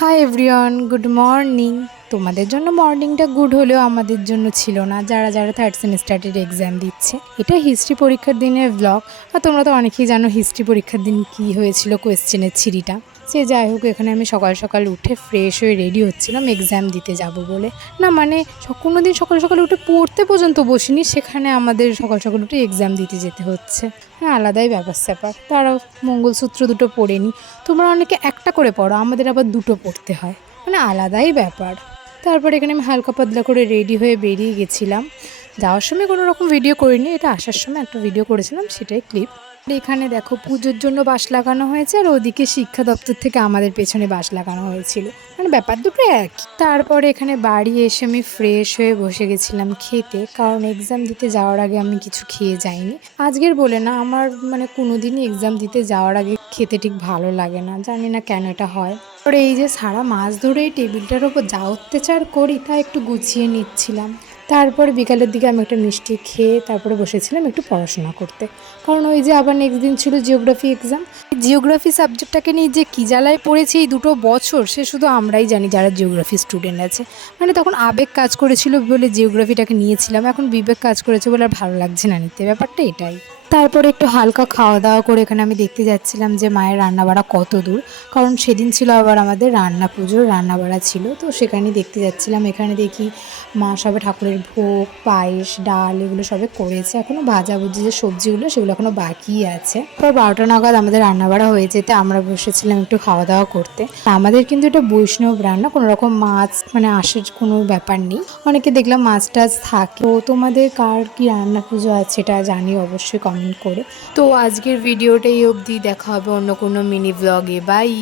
Hi everyone, good morning. তোমাদের জন্য মর্নিংটা good হলেও আমাদের জন্য ছিল না, যারা যারা থার্ড সেমিস্টারের এক্সাম দিচ্ছে। এটা হিস্ট্রি পরীক্ষার দিনের ব্লগ। আর তোমরা তো অনেকেই জানো হিস্ট্রি পরীক্ষার দিন কী হয়েছিল, কোয়েশ্চেনের ছিরিটা। সে যাই হোক, এখানে আমি সকাল সকাল উঠে ফ্রেশ হয়ে রেডি হচ্ছিলাম এক্সাম দিতে যাব বলে। না মানে কোনো দিন সকাল সকাল উঠে পড়তে পর্যন্ত বসিনি, সেখানে আমাদের সকাল সকাল উঠে এক্সাম দিতে যেতে হচ্ছে। হ্যাঁ, আলাদাই ব্যাপার স্যাপার। তারাও মঙ্গলসূত্র দুটো পরে নিই। তোমরা অনেকে একটা করে পড়ো, আমাদের আবার দুটো পড়তে হয়, মানে আলাদাই ব্যাপার। তারপর এখানে আমি হালকা পাতলা করে রেডি হয়ে বেরিয়ে গেছিলাম। যাওয়ার সময় কোনো রকম ভিডিও করিনি, এটা আসার সময় একটা ভিডিও করেছিলাম, সেটাই ক্লিপ। এখানে দেখো পুজোর জন্য বাঁশ লাগানো হয়েছে, আর ওদিকে শিক্ষা দপ্তর থেকে আমাদের পেছনে বাঁশ লাগানো হয়েছিল, মানে ব্যাপার দুটো একই। তারপরে এখানে বাড়ি এসে আমি ফ্রেশ হয়ে বসে গেছিলাম খেতে, কারণ এক্সাম দিতে যাওয়ার আগে আমি কিছু খেয়ে যাইনি। আজকের বলে না, আমার মানে কোনো দিনই এক্সাম দিতে যাওয়ার আগে খেতে ঠিক ভালো লাগে না, জানি না কেন এটা হয়। পরে এই যে সারা মাস ধরে এই টেবিলটার ওপর যা অত্যাচার করি তা একটু গুছিয়ে নিচ্ছিলাম। তারপরে বিকালের দিকে আমি একটা মিষ্টি খেয়ে তারপরে বসেছিলাম একটু পড়াশোনা করতে, কারণ ওই যে আবার নেক্সট দিন ছিল জিওগ্রাফি এক্সাম। জিওগ্রাফি সাবজেক্টটাকে নিয়ে যে কী জ্বালায় পড়েছি এই 2 বছর, সে শুধু আমরাই জানি যারা জিওগ্রাফি স্টুডেন্ট আছে। মানে তখন আবেগ কাজ করেছিল বলে জিওগ্রাফিটাকে নিয়েছিলাম, এখন বিবেক কাজ করেছে বলে আর ভালো লাগছে না নিতে, ব্যাপারটা এটাই। তারপরে একটু হালকা খাওয়া দাওয়া করে এখানে আমি দেখতে যাচ্ছিলাম যে মায়ের রান্নাবাড়া কত দূর, কারণ সেদিন ছিল আবার আমাদের রান্না পুজোর রান্নাবাড়া ছিল, তো সেখানেই দেখতে যাচ্ছিলাম। এখানে দেখি মা সবে ঠাকুরের ভোগ, পায়েস, ডাল এগুলো সবে করেছে, এখনও ভাজাভুজি যে সবজিগুলো সেগুলো এখনও বাকি আছে। পর 12টা নাগাদ আমাদের রান্নাবাড়া হয়ে যেতে আমরা বসেছিলাম একটু খাওয়া দাওয়া করতে। আমাদের কিন্তু এটা বৈষ্ণব রান্না, কোনো রকম মাছ মানে আঁশের কোনো ব্যাপার নেই। অনেকে দেখলাম মাছ টাছ থাকে। তো তোমাদের কার কি রান্না পুজো আছে এটা জানিও অবশ্যই কমেন্ট করে। তো আজকের ভিডিওটাই অবধি, দেখা হবে অন্য কোনো মিনি ব্লগে। বাই।